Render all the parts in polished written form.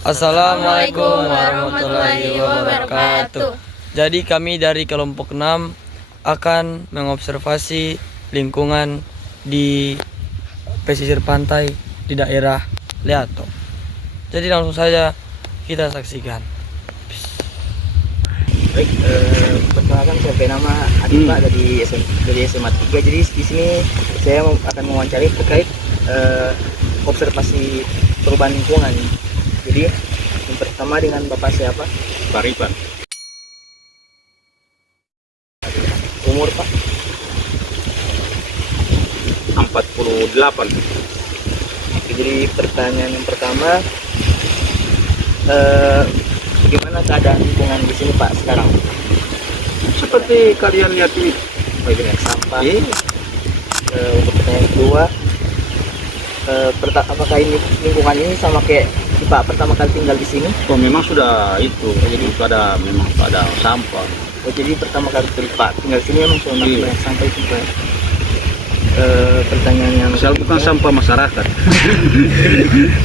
Assalamualaikum warahmatullahi wabarakatuh. Jadi kami dari kelompok 6 akan mengobservasi lingkungan di pesisir pantai di daerah Leato. Jadi langsung saja kita saksikan. Baik, perkenalkan saya nama Adit Pak dari SMA 3. Jadi di sini saya akan mewawancari terkait observasi perubahan lingkungan. Jadi yang pertama dengan Bapak siapa? Pak Ripan. Umur Pak? 48. Oke, jadi pertanyaan yang pertama, bagaimana keadaan lingkungan di sini Pak sekarang? Seperti kalian lihat ini. Banyak sampah. Iya. Untuk pertanyaan kedua, apakah ini lingkungan ini sama kayak Pak pertama kali tinggal di sini? Oh, memang sudah itu. Jadi memang pada sampah. Oh, jadi pertama kali Pak tinggal di sini memang sudah Iya. banyak sampah itu Pak. Pertanyaan yang Asal bukan sampah masyarakat.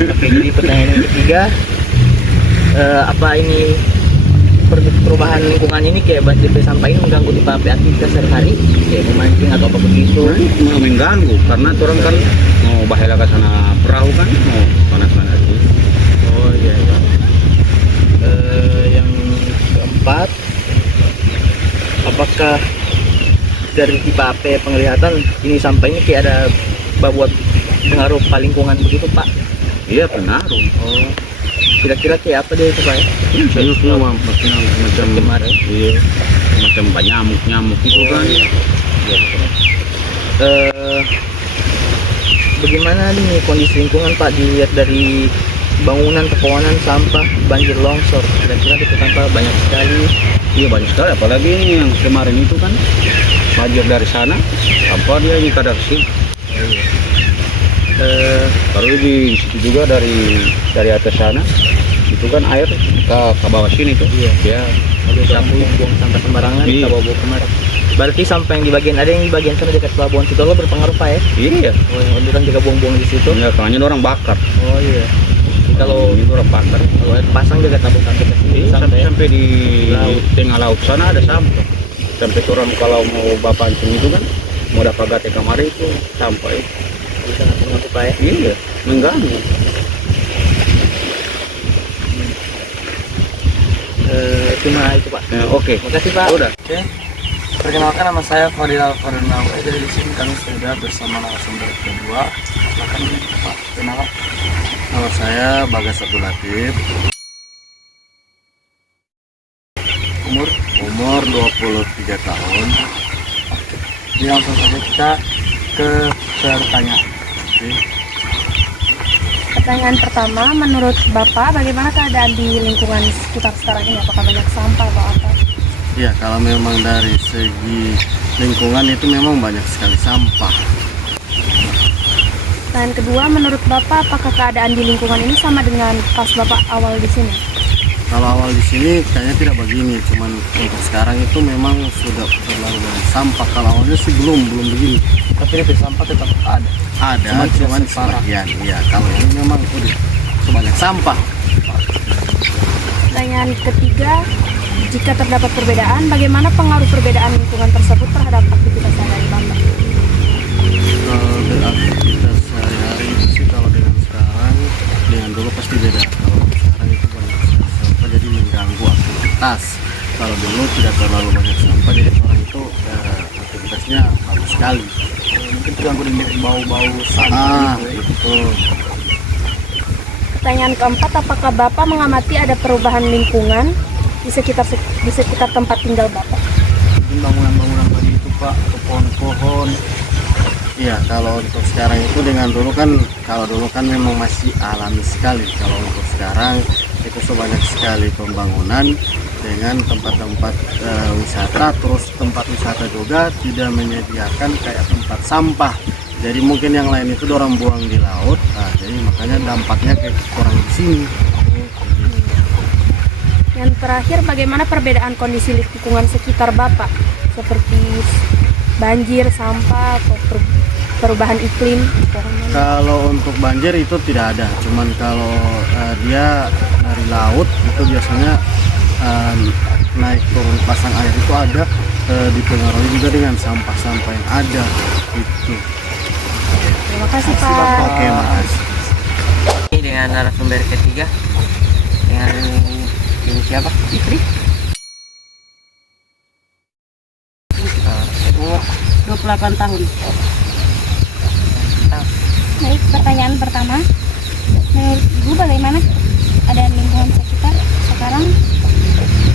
Oke, jadi pertanyaan yang ketiga, apa ini perubahan lingkungan ini kayak banjir sampah ini mengganggu di aktivitas sehari-hari kayak memancing atau apa begitu? Nah, itu mau mengganggu karena orang kan mau bahaya ke sana perahu kan mau panas-panas. Oh iya. Yang keempat, apakah dari tipe AP penglihatan ini sampah ini kayak ada buat pengaruh pada lingkungan begitu Pak? Iya, pengaruh. Oh, kira-kira kayak apa dia itu Pak? Itu semua macam Kemarin. iya, macam nyamuk itu kan. Iya, betul. Bagaimana nih kondisi lingkungan Pak dilihat dari bangunan, pepohonan, sampah, banjir longsor? Kira-kira itu sampah banyak sekali. Iya, banyak sekali, apalagi ini yang kemarin itu kan banjir dari sana, apa dia ini kadar sih. Baru di situ juga dari atas sana, itu kan air ke bawah sini tuh. Iya. Ya, Sapu buang sampah sembarangan, Iya. kita bawa kemana? Berarti sampah yang di bagian ada yang di bagian sana dekat pelabuhan Sitolo berpengaruh Pak ya? iya. Oh, yang orang juga buang-buang di situ. Ya, soalnya orang bakar. Oh iya. Jadi kalau ini orang bakar. air pasang juga tabung sampai ke sini Iya, sampai ya? sampai di Laut. tengah laut sana ada sampah. Sampai orang kalau mau pancing itu kan mau dapat gate kamari itu sampah itu. Bisa ngatur Pak ya? Iya, mengganggu. Cuma itu Pak. Oke. Makasih Pak. Udah. Oke. Perkenalkan, nama saya Fadil Al-Farnawi. Jadi di sini kami sudah bersama narasumber kedua. Silakan Pak, kenalan. Nama saya Bagas Abdul Latif, umur 23 tahun. Jadi langsung saja kita ke pertanyaan. Pertanyaan pertama, menurut Bapak bagaimana keadaan di lingkungan sekitar sekarang ini? Apakah banyak sampah atau apa? Ya, kalau memang dari segi lingkungan itu memang banyak sekali sampah. Dan kedua, menurut Bapak apakah keadaan di lingkungan ini sama dengan pas Bapak awal di sini? Kalau awal di sini kayaknya tidak begini, cuman untuk sekarang itu memang sudah terlalu banyak sampah. Kalau awalnya sih belum begini. Tapi lebih sampah tetap ada. Ada, Cuman tidak cuman separah. sebagian. Ya, kalau ini memang udah sebanyak sampah. Pertanyaan ketiga, jika terdapat perbedaan, bagaimana pengaruh perbedaan lingkungan tersebut terhadap aktivitas sehari-hari Bapak? Kalau beraktivitas sehari-hari itu sih kalau dengan sekarang dengan dulu pasti beda. Kalau sekarang itu banyak sampah jadi mengganggu aktivitas. Kalau dulu tidak terlalu banyak sampah jadi orang itu aktivitasnya bagus sekali. Mungkin terganggu dengan bau-bau sampah gitu ya. Betul. Pertanyaan keempat, apakah Bapak mengamati ada perubahan lingkungan di sekitar tempat tinggal Bapak? Mungkin bangunan-bangunan tadi itu Pak, atau pohon-pohon. Iya, kalau untuk sekarang itu dengan dulu kan, kalau dulu kan memang masih alami sekali. Kalau untuk sekarang itu sebanyak sekali pembangunan dengan tempat-tempat wisata, terus tempat wisata juga tidak menyediakan kayak tempat sampah. Jadi mungkin yang lain itu orang buang di laut, nah, jadi makanya dampaknya kayak kurang di sini. Yang terakhir, bagaimana perbedaan kondisi lingkungan sekitar Bapak? Seperti banjir, sampah, atau perubahan iklim? Kalau untuk banjir itu tidak ada, cuman kalau dia dari laut itu biasanya naik turun pasang air itu ada, dipengaruhi juga dengan sampah-sampah yang ada itu. Terima kasih Pak. Oke, makasih. Ini dengan narasumber ketiga dengan ini siapa? Fitri. Umur 28 tahun. Baik, pertanyaan pertama. Menurut Ibu bagaimana keadaan lingkungan sekitar sekarang?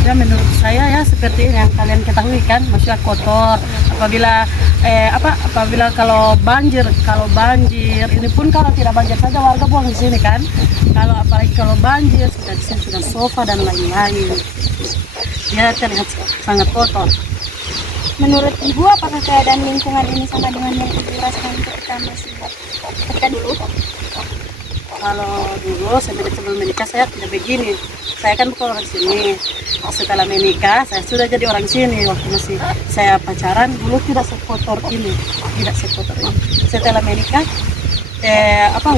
Ya menurut saya ya seperti yang kalian ketahui kan, maksudnya kotor. Apabila kalau banjir ini pun kalau tidak banjir saja warga buang di sini kan. Kalau apalagi kalau banjir sudah di sini sudah sofa dan lain-lain. Ya terlihat sangat kotor. Menurut Ibu apakah keadaan lingkungan ini sama dengan yang Ibu rasakan ketika dulu? Kalau dulu sebelum menikah saya tidak begini. Saya kan bukan orang sini. Setelah menikah saya sudah jadi orang sini. Waktu masih saya pacaran dulu tidak sekotor ini, Setelah menikah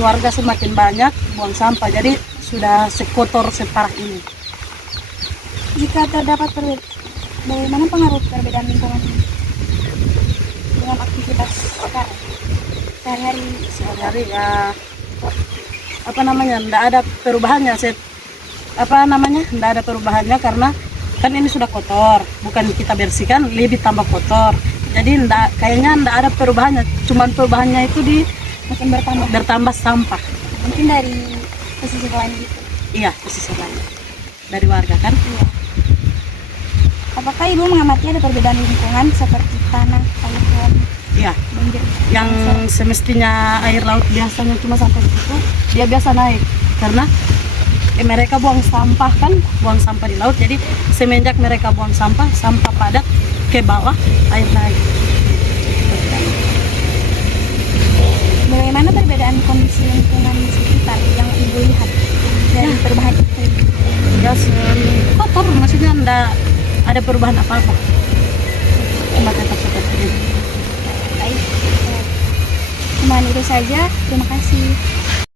warga semakin banyak buang sampah, jadi sudah sekotor separah ini. Jika terdapat bagaimana pengaruh perbedaan lingkungan ini dengan aktivitas sekarang Sehari-hari ya tidak ada perubahannya. Tidak ada perubahannya karena kan ini sudah kotor, bukan kita bersihkan lebih tambah kotor. Jadi kayaknya tidak ada perubahannya, cuman perubahannya itu di makin bertambah sampah. mungkin dari pesisir lain gitu. Iya, pesisir lain dari warga kan. Iya. Apakah Ibu mengamati ada perbedaan lingkungan seperti tanah, air, Iya, banjir? yang semestinya air laut biasanya cuma sampai situ, dia biasa naik karena mereka buang sampah di laut. Jadi semenjak mereka buang sampah padat ke bawah, air naik. Bagaimana perbedaan kondisi lingkungan di sekitar yang Ibu lihat dari perubahan iklim? Ya kotor, maksudnya enggak ada perubahan apa-apa, cuma tetap seperti ini. Baik, cuman itu saja. Terima kasih.